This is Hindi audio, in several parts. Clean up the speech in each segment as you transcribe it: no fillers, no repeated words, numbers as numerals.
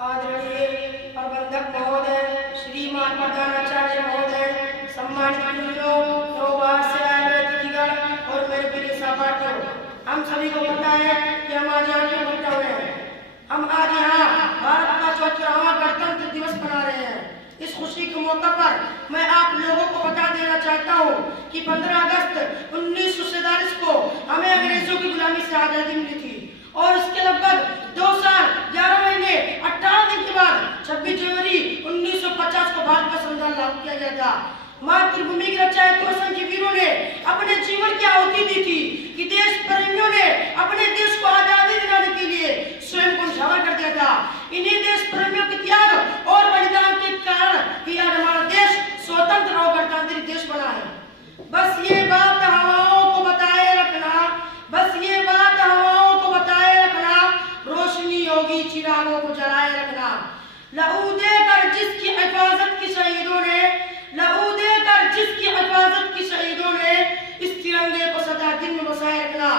आदरणीय प्रबंधक महोदय, श्रीमान प्रधानाचार्य महोदय, सम्मानित गुरुजनों, नववास से आए हुए अतिथिगण और मेरे प्रिय सहपाठियों, हम सभी को पता है कि हम आज यहाँ क्यों इकट्ठे हुए हैं। हम आज यहाँ भारत का 74वां गणतंत्र दिवस मना रहे हैं। इस खुशी के मौके पर मैं आप लोगों को बता देना चाहता हूँ कि 15 अगस्त 1947 को हमें अंग्रेजों की गुलामी से आजादी मिली थी और इसके लगभग 2 साल 11 महीने 18 दिन के बाद 26 जनवरी 1950 को भारत का संविधान लागू किया गया था। मातृभूमि की रक्षा हेतु असंख्य वीरों ने अपने जीवन की आहुति दी थी कि देश प्रेमियों ने अपने देश को आजादी दिलाने के लिए स्वयं को न्यौछावर कर दिया था। इन्हीं देश प्रेमियों के त्याग और बलिदान के कारण ही आज हमारा देश स्वतंत्र और गणतांत्रिक देश बना है। बस ये बात हवाओं को बताए रखना, बस ये बात हवाओं को बताए रखना, रोशनी होगी चिरागों को जलाए रखना। लहू देकर जिसकी हिफाजत की शहीदों ने, लहू देकर जिसकी हिफाजत की शहीदों ने, इस तिरंगे को सदा दिन में बसाए रखना।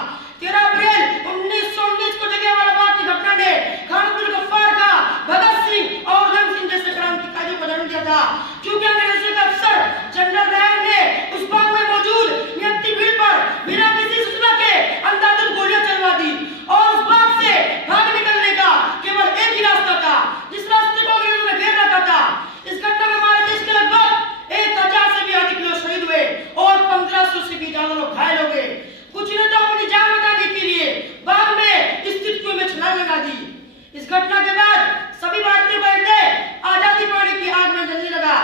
13 अप्रैल 1919 को जलियांवाला बाग की घटना ने खान अब्दुल गफ्फार का, भगत सिंह और उधम सिंह जैसे क्रांतिकारियों को जन्म दिया था। क्योंकि अंग्रेजों का अफसर जनरल डायर ने उस बाग में मौजूद नियंत्रित भीड़ पर बिना किसी सूचना के अंधाधुंध गोलियां चलवा दी और उस बाग से भाग निकलने का केवल एक ही रास्ता था, जिस रास्ते को अंग्रेजों ने घेर रखा था। इस घटना में हमारे देश के लगभग 1000 से भी अधिक लोग शहीद हुए और 1500 से भी ज्यादा लोग घायल हो गए। कुछ ने तो अपनी जान बचाने के लिए बाग में स्थित कुएं में छलांग लगा दी। इस घटना के बाद सभी भारतीयों का हृदय आजादी पाने की आग में जलने लगा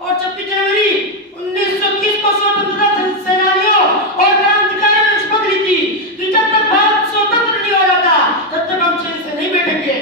और 26 जनवरी 1930 को स्वतंत्रता सेनानियों और क्रांतिकारियों ने शपथ ली थी कि जब तक भारत स्वतंत्र नहीं हो जाता तब तक हम चैन से नहीं बैठेंगे।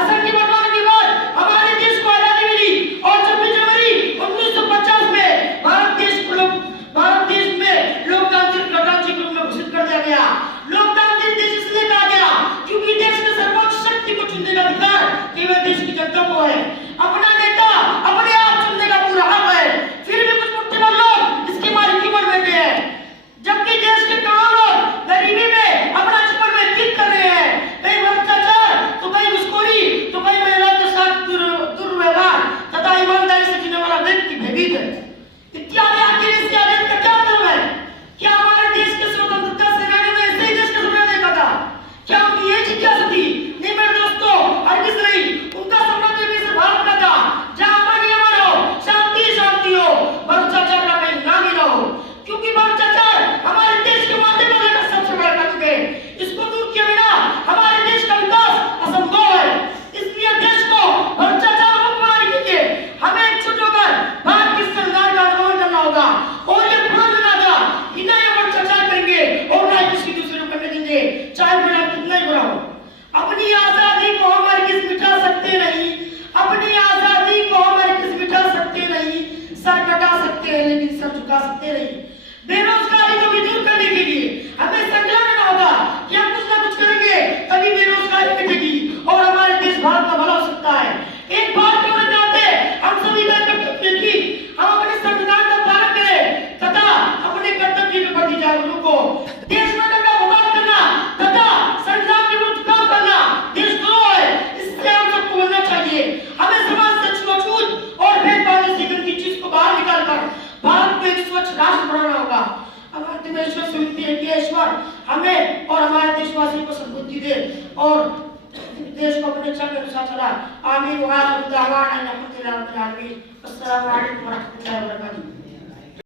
असंख्य बलिदान के बाद हमारे देश को आजादी मिली और 26 जनवरी 1950 में भारत देश में लोकतांत्रिक गणराज्य के रूप में घोषित कर दिया गया। लोकतांत्रिक देश इसलिए कहा गया क्योंकि देश में सर्वोच्च शक्ति को चुनने का अधिकार केवल देश की जनता को है। अपना नेता अपने आप चुनने का पूरा हक है। फिर भी कुछ मुट्ठीभर लोग इसके मालिक क्यों बन बैठे हैं, जबकि देश के करोड़ों लोग गरीबी में अपना जीवन व्यतीत कर रहे हैं। कई भ्रष्टाचार तो कई घुसखोरी तो कई महिलाओं के साथ दुर्व्यवहार तथा ईमानदारी से जीने वाला व्यक्ति भयभीत है। इत्यादि आखिर इसके आदेश का क्या मतलब है? क्या हमारे देश के स्वतंत्रता सेनानियों ने ऐसे ही देश का सपना देखा था? क्या उनकी ये जिज्ञासा थी? नहीं मेरे दोस्तों, हरगिज़ नहीं। उनका सपना तो सिर्फ भारत का था जहाँ अमन ही अमन हो, शांति शांति हो, भ्रष्टाचार का कहीं नाम ही ना हो। क्योंकि भ्रष्टाचार हमारे देश के माथे पर लगा सबसे बड़ा कलंक है। इसको दूर किए बिना हमारे देश का विकास असंभव है। इसलिए देश को भ्रष्टाचार मुक्त बनाने के लिए हमें एकजुट होकर भारत के संविधान का निर्माण करना होगा और ये प्रण लेना होगा कि ना ये भ्रष्टाचार करेंगे और ना किसी दूसरे को करने देंगे, चाहे बड़ा कितना ही बड़ा हो। अपनी आजादी को हम हरगिज़ मिटा सकते नहीं, अपनी आजादी को हम हरगिज़ मिटा सकते नहीं। सर कटा सकते हैं लेकिन सर झुका सकते नहीं। बेरोजगारी को भी दूर करने के लिए हमें संकल्प लेना होगा कि हम कुछ ना कुछ करेंगे तभी बेरोजगारी मिटेगी और हमारे देश भारत का भला हो सकता है। एक बात क्यों नहीं चाहते हम सभी का कर्तव्य कि हम अपने संविधान का पालन करें तथा अपने कर्तव्य के प्रति जागरूक हो। देश में दंगा भुगतान करना तथा संविधान के विरुद्ध काम करना देशद्रोह है। इससे हम सबको बोलना चाहिए। हमें समाज से छूत और भेदभाव जैसी गंदी चीज को बाहर निकालकर भारत को एक स्वच्छ राष्ट्र बनाना होगा। अब अंतिम में ईश्वर से विनती है कि ईश्वर हमें और हमारे देशवासियों को सद्बुद्धि दे और देश को अपने इच्छा के अनुसार चला। आमीन। अस्सलामु अलैकुम व रहमतुल्लाहि व बरकातहू।